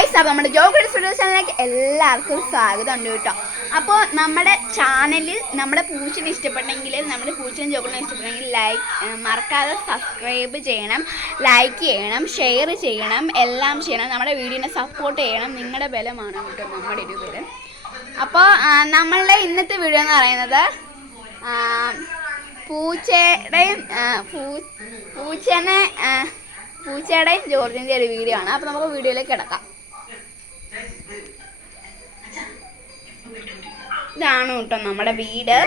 Guys, അപ്പോൾ നമ്മുടെ ജോഗിയുടെ studio ചാനലിലേക്ക് എല്ലാവർക്കും സ്വാഗതം ഉണ്ട് കേട്ടോ. അപ്പോൾ നമ്മുടെ ചാനലിൽ നമ്മുടെ പൂച്ചനെ ഇഷ്ടപ്പെട്ടെങ്കിൽ, നമ്മുടെ പൂച്ചനും ജോഗിനെ ഇഷ്ടപ്പെട്ടെങ്കിൽ മറക്കാതെ സബ്സ്ക്രൈബ് ചെയ്യണം, ലൈക്ക് ചെയ്യണം, ഷെയർ ചെയ്യണം, എല്ലാം ചെയ്യണം. നമ്മുടെ വീഡിയോനെ സപ്പോർട്ട് ചെയ്യണം. നിങ്ങളുടെ ബലമാണ് കേട്ടോ നമ്മുടെ ഒരു ബലം. അപ്പോൾ നമ്മളുടെ ഇന്നത്തെ വീഡിയോ എന്ന് പറയുന്നത് പൂച്ചയുടെയും ജോർജിൻ്റെ ഒരു വീഡിയോ ആണ്. അപ്പോൾ നമുക്ക് വീഡിയോയിലേക്ക് കിടക്കാം. ഇതാണ് കേട്ടോ നമ്മുടെ വീട്.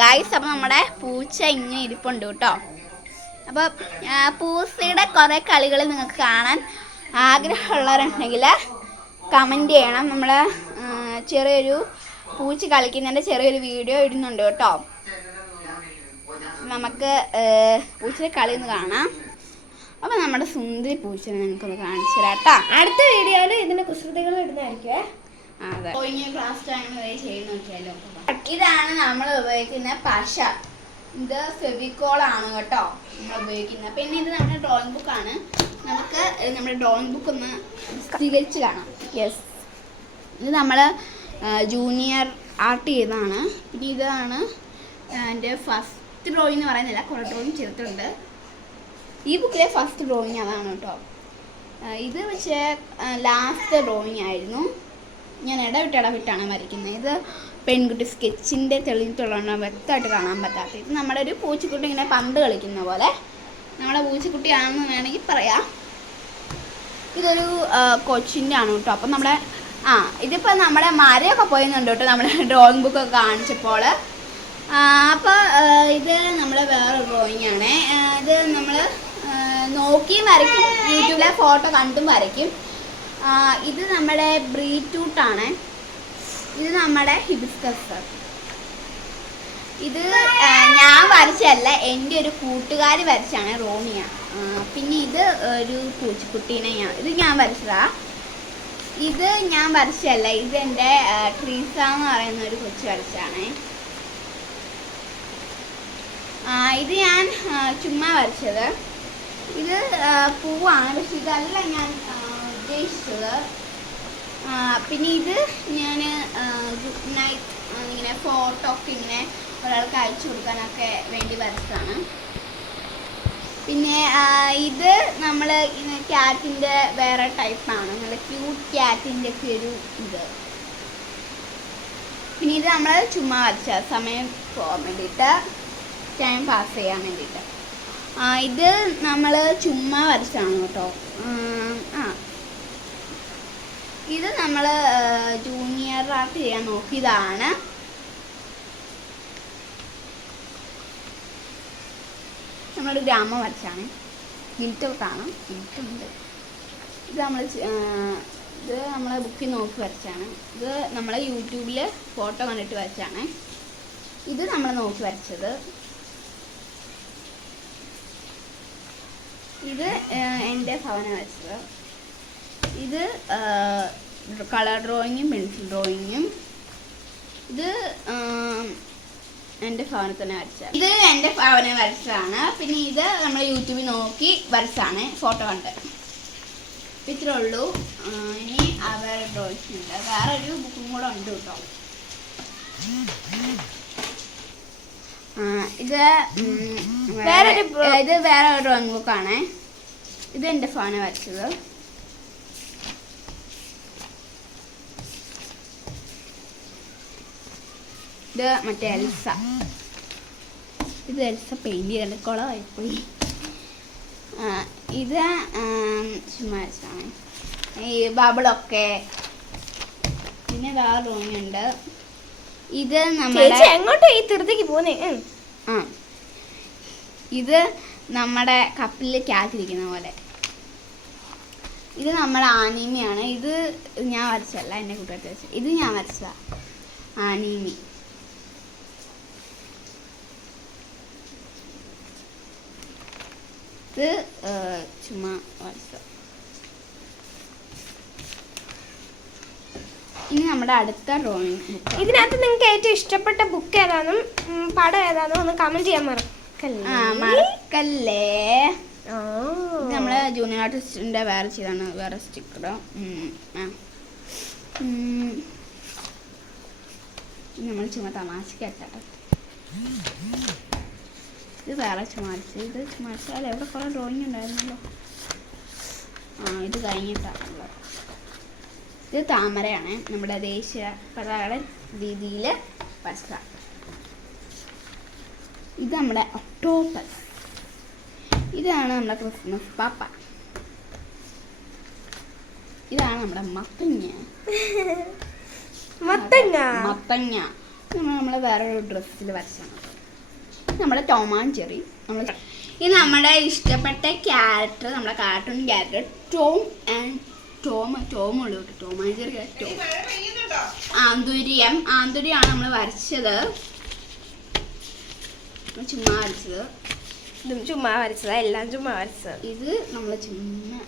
ഗൈസ്, അപ്പോൾ നമ്മുടെ പൂച്ച ഇങ്ങനെ ഇരിപ്പുണ്ട് കേട്ടോ. അപ്പോൾ പൂച്ചയുടെ കുറേ കളികൾ നിങ്ങൾക്ക് കാണാൻ ആഗ്രഹമുള്ളവരുണ്ടെങ്കിൽ കമൻറ്റ് ചെയ്യണം. നമ്മൾ ചെറിയൊരു പൂച്ച കളിക്കുന്നതിൻ്റെ ചെറിയൊരു വീഡിയോ ഇടുന്നുണ്ട് കേട്ടോ. നമുക്ക് പൂച്ചയുടെ കളി ഒന്ന് കാണാം. അപ്പോൾ നമ്മുടെ സുന്ദരി പൂച്ചനെ നിങ്ങൾക്കൊന്ന് കാണിച്ചു തരാം കേട്ടോ. അടുത്ത വീഡിയോയിൽ ഇതിൻ്റെ കുസൃതികൾ ഇടുന്നതായിരിക്കും. അതെ, ക്ലാസ് ടൈം ചെയ്ത് നോക്കിയാലോ. ഇതാണ് നമ്മൾ ഉപയോഗിക്കുന്ന പശ. ഇത് ഫെവിക്കോളാണ് കേട്ടോ നമ്മൾ ഉപയോഗിക്കുന്നത്. പിന്നെ ഇത് നമ്മുടെ ഡ്രോയിങ് ബുക്കാണ്. നമുക്ക് നമ്മുടെ ഡ്രോയിങ് ബുക്ക് ഒന്ന് സ്വീകരിച്ച് കാണാം. യെസ്, ഇത് നമ്മൾ ജൂനിയർ ആർട്ട് ചെയ്തതാണ്. പിന്നെ ഇതാണ് എൻ്റെ ഫസ്റ്റ് ഡ്രോയിങ് എന്ന് പറയുന്നില്ല, കുറേ ഡ്രോയിങ് ചെയ്തിട്ടുണ്ട്. ഈ ബുക്കിലെ ഫസ്റ്റ് ഡ്രോയിങ് അതാണ് കേട്ടോ. ഇത് പക്ഷേ ലാസ്റ്റ് ഡ്രോയിങ് ആയിരുന്നു. ഞാൻ ഇടവിട്ടാണ് വരയ്ക്കുന്നത്. ഇത് പെൺകുട്ടി സ്കെച്ചിൻ്റെ തെളിഞ്ഞിട്ടുള്ള വ്യക്തമായിട്ട് കാണാൻ പറ്റാത്ത. ഇത് നമ്മുടെ ഒരു പൂച്ചക്കുട്ടി ഇങ്ങനെ പന്ത് കളിക്കുന്ന പോലെ നമ്മുടെ പൂച്ചക്കുട്ടിയാണെന്ന് വേണമെങ്കിൽ പറയാം. ഇതൊരു കൊച്ചിൻ്റെ ആണ് കേട്ടോ. അപ്പം നമ്മുടെ ഇതിപ്പോൾ നമ്മുടെ മരയൊക്കെ പോയെന്നുണ്ട് കേട്ടോ നമ്മുടെ ഡ്രോയിങ് ബുക്കൊക്കെ കാണിച്ചപ്പോൾ. അപ്പോൾ ഇത് നമ്മൾ വേറെ ഡ്രോയിങ് ആണ്. ഇത് നമ്മൾ നോക്കിയും വരയ്ക്കും, യൂട്യൂബിലെ ഫോട്ടോ കണ്ടും വരയ്ക്കും. ഇത് നമ്മുടെ ബ്രീറ്റൂട്ടാണ്. ഇത് നമ്മുടെ ഹിബിസ്കസ്. ഇത് ഞാൻ വരച്ചല്ല, എൻ്റെ ഒരു കൂട്ടുകാരി വരച്ചാണ്, റോമിയ. പിന്നെ ഇത് ഒരു പൂച്ചക്കുട്ടീനെ ഇത് ഞാൻ വരച്ചതാ. ഇത് ഞാൻ വരച്ചല്ല, ഇതെൻ്റെ ട്രീസ എന്ന് പറയുന്ന ഒരു കൊച്ചു വരച്ചാണ്. ഇത് ഞാൻ ചുമ്മാ വരച്ചത്. ഇത് പൂവാണ്, പക്ഷെ ഇതല്ല ഞാൻ ഉദ്ദേശിച്ചത്. പിന്നെ ഇത് ഞാൻ ഗുഡ് നൈറ്റ് ഇങ്ങനെ ഫോട്ടോ ഒക്കെ ഇങ്ങനെ ഒരാൾക്ക് അയച്ചു കൊടുക്കാനൊക്കെ വേണ്ടി വരച്ചതാണ്. പിന്നെ ഇത് നമ്മൾ ക്യാറ്റിൻ്റെ വേറെ ടൈപ്പാണ്, നല്ല ക്യൂട്ട് ക്യാറ്റിൻ്റെ ഒക്കെ ഒരു ഇത്. പിന്നെ ഇത് നമ്മൾ ചുമ്മാ വരച്ച സമയം പോകാൻ വേണ്ടിയിട്ട്, ടൈം പാസ് ചെയ്യാൻ വേണ്ടിയിട്ട്. ഇത് നമ്മൾ ചുമ്മാ വരച്ചാണ് കേട്ടോ. ഇത് നമ്മൾ ജൂനിയർ ആർട്ട് ചെയ്യാൻ നോക്കിയതാണ്. നമ്മളൊരു ഗ്രാമം വരച്ചാണ്. ഗിൽറ്റൊട്ടാണ്, ഗിൽറ്റുണ്ട്. ഇത് നമ്മൾ ബുക്കിൽ നോക്കി വരച്ചാണ്. ഇത് നമ്മൾ യൂട്യൂബിൽ ഫോട്ടോ കണ്ടിട്ട് വരച്ചാണ്. ഇത് നമ്മൾ നോക്കി വരച്ചത്. ഇത് എൻ്റെ ഭവന വരച്ചത്. ഇത് കളർ ഡ്രോയിങ്ങും പെൻസിൽ ഡ്രോയിങ്ങും. ഇത് എൻ്റെ ഭവനെ തന്നെ വരച്ചത്. ഇത് എൻ്റെ ഭവനെ വരച്ചതാണ്. പിന്നെ ഇത് നമ്മൾ യൂട്യൂബിൽ നോക്കി വരച്ചാണ്, ഫോട്ടോ കണ്ട്. ഇത്രേ ഉള്ളൂ. ഇനി വേറെ ഡ്രോയിങ്സ് ഉണ്ട്, വേറെ ഒരു ബുക്കും കൂടെ ഉണ്ട് കേട്ടോ. ഇത് വേറെ ഡ്രോയിങ് ബുക്കാണ്. ഇത് എൻ്റെ ഭവനെ വരച്ചത്. ഇത് മറ്റേ എൽസ. ഇത് എൽസ പെയിൻറ് ചെയ്തിട്ട് കുളമായിപ്പോയി. ഇത് ചുമ്മാ വെച്ചാണ് ഈ ബബിളൊക്കെ. പിന്നെ വേറെ ഡ്രോയിങ് ഉണ്ട്. ഇത് എങ്ങോട്ടാ ഈ തിരുത്തേക്ക് പോന്നേ? ഇത് നമ്മുടെ കപ്പിൽ ക്യാറ്റിരിക്കുന്ന പോലെ. ഇത് നമ്മുടെ ആനീമിയാണ്. ഇത് ഞാൻ വരച്ചല്ല, എൻ്റെ കൂട്ടുകാരി വരച്ച. ഇത് ഞാൻ വരച്ചതാ, ആനീമി. ഇത് ചുമ്മാ വരച്ച. ഇനി നമ്മുടെ അടുത്ത ഡ്രോയിങ്. ഇതിനകത്ത് നിങ്ങൾക്ക് ഏറ്റവും ഇഷ്ടപ്പെട്ട ബുക്ക് ഏതാണെന്നും പടം ഏതാണെന്നും ഒന്ന് കമൻറ്റ് ചെയ്യാൻ മറക്കും. മറക്കല്ലേ. ആ. ഇത് നമ്മളെ ജൂനിയർ ആർട്ടിസ്റ്റിന്റെ വേറെ ചെയ്താണ്, വേറെ സ്റ്റിക്കർ. നമ്മൾ ചുമ്മാ തമാശക്കാട്ടോ. ഇത് വേറെ ചുമച്ച്, ഇത് ചുമച്ചാൽ എവിടെ കുറേ ഡ്രോയിങ് ഉണ്ടായിരുന്നല്ലോ. ഇത് കഴിഞ്ഞിട്ടാണല്ലോ. ഇത് താമരയാണ്, നമ്മുടെ ദേശീയ പതാക രീതിയിൽ വരച്ച. ഇത് നമ്മുടെ ഒക്ടോപ്പസ്. ഇതാണ് നമ്മുടെ ക്രിസ്മസ് പാപ്പ. ഇതാണ് നമ്മുടെ മത്തങ്ങ. മത്തങ്ങ നമ്മൾ വേറൊരു ഡ്രസ്സിൽ വരച്ചാണ്. നമ്മുടെ ടോം ആൻഡ് ജെറി. ഇത് നമ്മുടെ ഇഷ്ടപ്പെട്ട ക്യാരക്ടർ, നമ്മുടെ കാർട്ടൂൺ ക്യാരക്ടർ ടോം ഉള്ളൂ. ടോം ആൻഡ് ജെറി ആന്തൂര്യമാണ് നമ്മൾ വരച്ചത്. ചുമ്മാ വരച്ചത്. ഇതും ചുമ്മാ വരച്ചതാ, എല്ലാം ചുമ്മാ വരച്ചത്. ഇത് നമ്മൾ ചുമ്മാ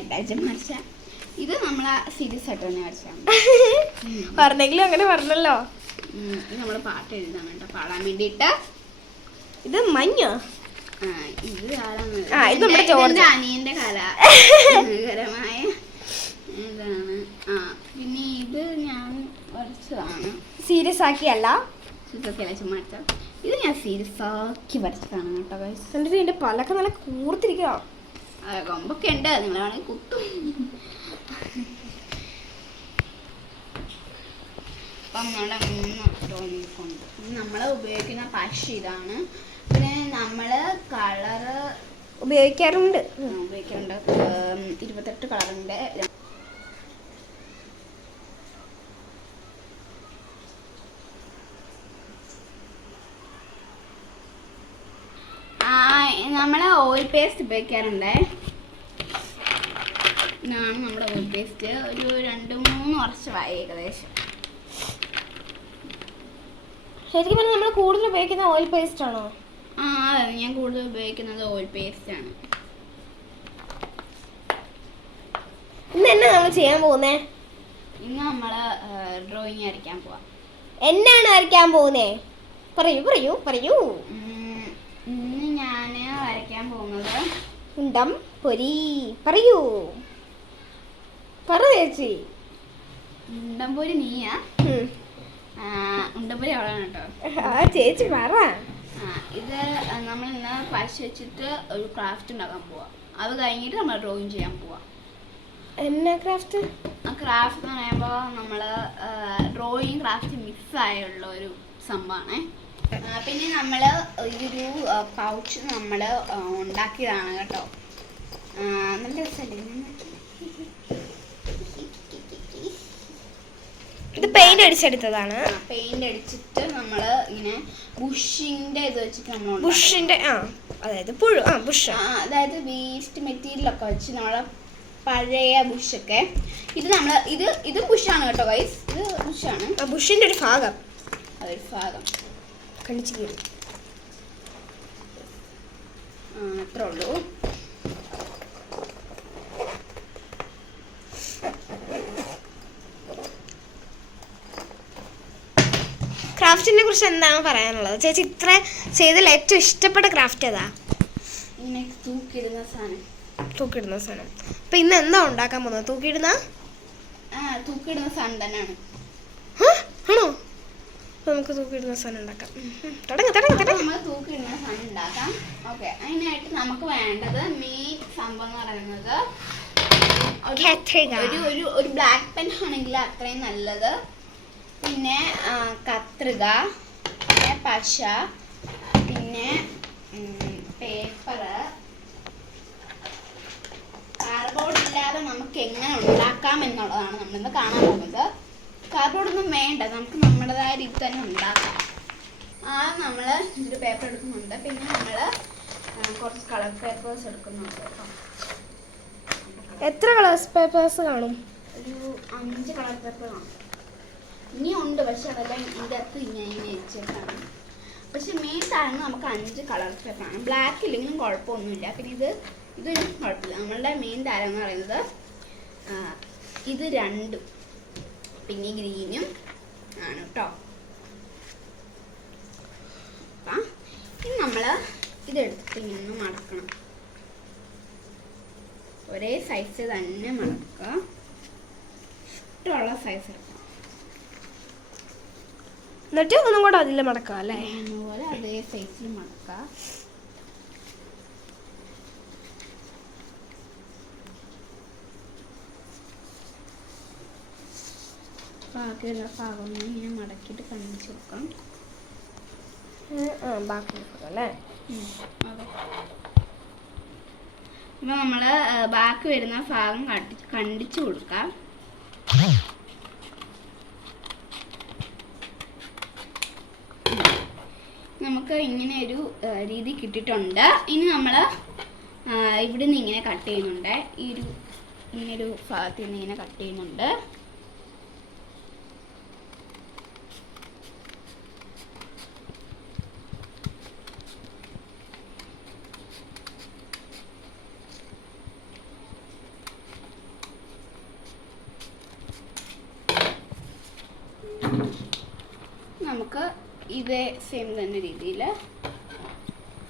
ഇട്ടാച്ചും വരച്ച. ഇത് നമ്മളെ സീരിയസ് ആയിട്ട് തന്നെ വരച്ചാണ്. പറഞ്ഞെങ്കിലും അങ്ങനെ പറഞ്ഞല്ലോ. ഇത് നമ്മൾ പാട്ട് എഴുതാൻ വേണ്ട, പാടാൻ വേണ്ടിയിട്ട്. ഇത് മഞ്ഞോ? ഇത് അനിയന്റെ കലാപരമായ ഇതാണ്. പിന്നെ ഇത് ഞാൻ വരച്ചതാണ്. സീരിയസ് ആക്കിയല്ല, ചുമ്മാ വരച്ച. ഇത് ഞാൻ സീരിയസ് ആക്കി വരച്ചതാണ് കേട്ടോ. എന്നിട്ട് ഇതിന്റെ പലക്കെ നല്ല കൂർത്തിരിക്കോ. കൊമ്പൊക്കെ ഉണ്ട്, നിങ്ങൾ വേണമെങ്കിൽ കുത്തും. അപ്പം നമ്മളെ 3 ഡ്രോയിങ്ങുണ്ട്. നമ്മൾ ഉപയോഗിക്കുന്ന പശ ഇതാണ്. പിന്നെ നമ്മൾ കളറ് ഉപയോഗിക്കാറുണ്ട്. 28 കളറുണ്ട്. നമ്മൾ ഓയിൽ പേസ്റ്റ് ഉപയോഗിക്കാറുണ്ട്. ഇതാണ് നമ്മുടെ ഓയിൽ പേസ്റ്റ്. ഒരു 2-3 വർഷമായി ഏകദേശം. ശരിക്കും പറഞ്ഞാൽ നമ്മൾ കൂടുതൽ ഉപയോഗിക്കുന്ന ഓയിൽ പേസ്റ്റ് ആണോ? അതെ, ഞാൻ കൂടുതൽ ഉപയോഗിക്കുന്നത് ഓയിൽ പേസ്റ്റ് ആണ്. ഇന്ന് എന്നാ നമ്മൾ ചെയ്യാൻ പോകുന്നേ? ഇന്ന് നമ്മള് ഡ്രോയിങ് വരയ്ക്കാൻ പോവാം. എന്നാണ് വരയ്ക്കാൻ പോകുന്നേ? പറയൂ. ഇന്ന് ഞാൻ വരയ്ക്കാൻ പോകുന്നത് ഉണ്ടം പൊരി. പറയൂ, പറ ചേച്ചി. ഉണ്ടംപൊരി നീയാ? ഉണ്ടംപൊരി അവളാണ് കേട്ടോ. ചേച്ചി പറ. ഇത് നമ്മൾ ഇന്ന് പശ വെച്ചിട്ട് ഒരു ക്രാഫ്റ്റ് ഉണ്ടാക്കാൻ പോവാം. അത് കഴിഞ്ഞിട്ട് നമ്മൾ ഡ്രോയിങ് ചെയ്യാൻ പോവാം. എന്നാ ക്രാഫ്റ്റ്? ക്രാഫ്റ്റ് എന്ന് പറയുമ്പോൾ നമ്മൾ ഡ്രോയിങ് ക്രാഫ്റ്റ് മിക്സായുള്ള ഒരു സംഭവമാണ്. പിന്നെ നമ്മൾ ഒരു പൗച്ച് നമ്മൾ ഉണ്ടാക്കിയതാണ് കേട്ടോ. നല്ല രസമല്ലേ? ഇത് പെയിന്റ് അടിച്ചെടുത്തതാണ്. പെയിന്റ് അടിച്ചിട്ട് നമ്മൾ ഇങ്ങനെ ബുഷിന്റെ ഇത് വെച്ചിട്ട് നമ്മൾ ബുഷിന്റെ അതായത് പുഴു ബുഷ്, അതായത് വേസ്റ്റ് മെറ്റീരിയൽ ഒക്കെ വെച്ച് നമ്മളെ പഴയ ബുഷൊക്കെ. ഇത് നമ്മൾ ഇത് ബുഷാണ് കേട്ടോ ഗൈസ്. ഇത് ബുഷാണ്, ബുഷിന്റെ ഒരു ഭാഗം. അതൊരു ഭാഗം കണ്ടിച്ച് കീറി. അത്രേ ഉള്ളൂ. ക്രാഫ്റ്റിനെ കുറിച്ച് എന്താണ് പറയാനുള്ളത് ചേച്ചി? ഇത്ര ചെയ്തതിൽ ഏറ്റവും ഇഷ്ടപ്പെട്ട ക്രാഫ്റ്റ് ഏതാ? ഇങ്ങനെ തൂക്കിയിടുന്ന സാധനം. അപ്പൊ ഇന്ന് എന്താ ഉണ്ടാക്കാൻ പോകുന്നത്? തൂക്കിയിടുന്ന സാധനം തന്നെയാണ്. ആണോ? നമുക്ക് തൂക്കിയിടുന്ന സാധനം ഉണ്ടാക്കാം. നമ്മൾ തൂക്കിയിടുന്ന സാധനം ഉണ്ടാക്കാം. ഓക്കെ, അതിനായിട്ട് നമുക്ക് വേണ്ടത് മെയിൻ സംഭവം എന്ന് പറയുന്നത് ഒരു ബ്ലാക്ക് പെൻ ആണെങ്കിൽ അത്രയും നല്ലത്. പിന്നെ കത്രിക, പിന്നെ പശ, പിന്നെ പേപ്പറ്. കാർഡ്ബോർഡ് ഇല്ലാതെ നമുക്ക് എങ്ങനെ ഉണ്ടാക്കാം എന്നുള്ളതാണ് നമ്മളിന്ന് കാണാൻ പോകുന്നത്. കാർഡ്ബോർഡൊന്നും വേണ്ട, നമുക്ക് നമ്മുടേതായ രീതി തന്നെ ഉണ്ടാക്കാം. നമ്മൾ ഒരു പേപ്പർ എടുക്കുന്നുണ്ട്. പിന്നെ നമ്മൾ കുറച്ച് കളർ പേപ്പേഴ്സ് എടുക്കുന്നുണ്ട് കേട്ടോ. എത്ര കളർ പേപ്പേഴ്സ് കാണും? ഒരു 5 കളർ പേപ്പർ കാണും. ഇനിയുണ്ട്, പക്ഷെ അതെല്ലാം ഇതിനകത്ത് ഇങ്ങനെ വെച്ചേക്കാണ്. പക്ഷെ മെയിൻ സാധനം നമുക്ക് 5 കളർ പേപ്പറാണ്. ബ്ലാക്ക് ഇല്ലെങ്കിലും കുഴപ്പമൊന്നുമില്ല. പിന്നെ ഇത് കുഴപ്പമില്ല. നമ്മളുടെ മെയിൻ താരം എന്ന് പറയുന്നത് ഇത് 2 പിന്നെ ഗ്രീനും ആണ് കേട്ടോ. ഇനി നമ്മൾ ഇതെടുത്ത് ഇങ്ങനെ മടക്കണം. ഒരേ സൈസ് തന്നെ മടക്കുക. ഇഷ്ടമുള്ള സൈസ് എടുക്കാം. എന്നിട്ട് ഒന്നും കൂടെ അതിൽ മടക്കാം അല്ലേ? അതുപോലെ അതേ സൈസിൽ മടക്കുക. ബാക്കിയുള്ള ഭാഗം ഇങ്ങനെ മടക്കിയിട്ട് കാണിച്ചു കൊടുക്കാം. ബാക്കി അല്ലേ? അതെ. അപ്പം നമ്മൾ ബാക്കി വരുന്ന ഭാഗം കണ്ടിച്ചു കൊടുക്കാം. നമുക്ക് ഇങ്ങനെ ഒരു രീതി കിട്ടിയിട്ടുണ്ട്. ഇനി നമ്മൾ ഇവിടെ നിന്ന് ഇങ്ങനെ കട്ട് ചെയ്യുന്നുണ്ട്. ഇങ്ങനൊരു ഭാഗത്ത് നിന്ന് ഇങ്ങനെ കട്ട് ചെയ്യുന്നുണ്ട്. നമുക്ക് ഇതേ സെയിം തന്നെ രീതിയിൽ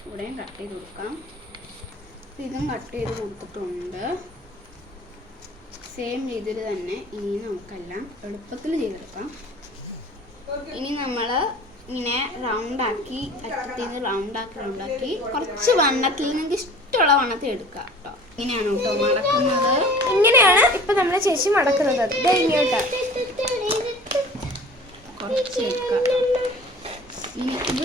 ഇവിടെയും കട്ട് ചെയ്ത് കൊടുക്കാം. ഇതും കട്ട് ചെയ്ത് കൊടുത്തിട്ടുണ്ട്. സെയിം രീതിയിൽ തന്നെ ഇനി നമുക്കെല്ലാം എളുപ്പത്തിൽ ചെയ്തെടുക്കാം. ഇനി നമ്മൾ ഇങ്ങനെ റൗണ്ടാക്കി അറ്റത്തിന് റൗണ്ടാക്കി കുറച്ച് വണ്ണത്തിൽ നിങ്ങൾക്ക് ഇഷ്ടമുള്ള വണ്ണത്തിൽ എടുക്കാം കേട്ടോ. ഇങ്ങനെയാണ് കേട്ടോ മടക്കുന്നത്. ഇങ്ങനെയാണ് ഇപ്പം നമ്മളെ ചേച്ചി മടക്കുന്നത്. ഇങ്ങോട്ടാ കുറച്ച് എടുക്കാം. ഇനി ഇത്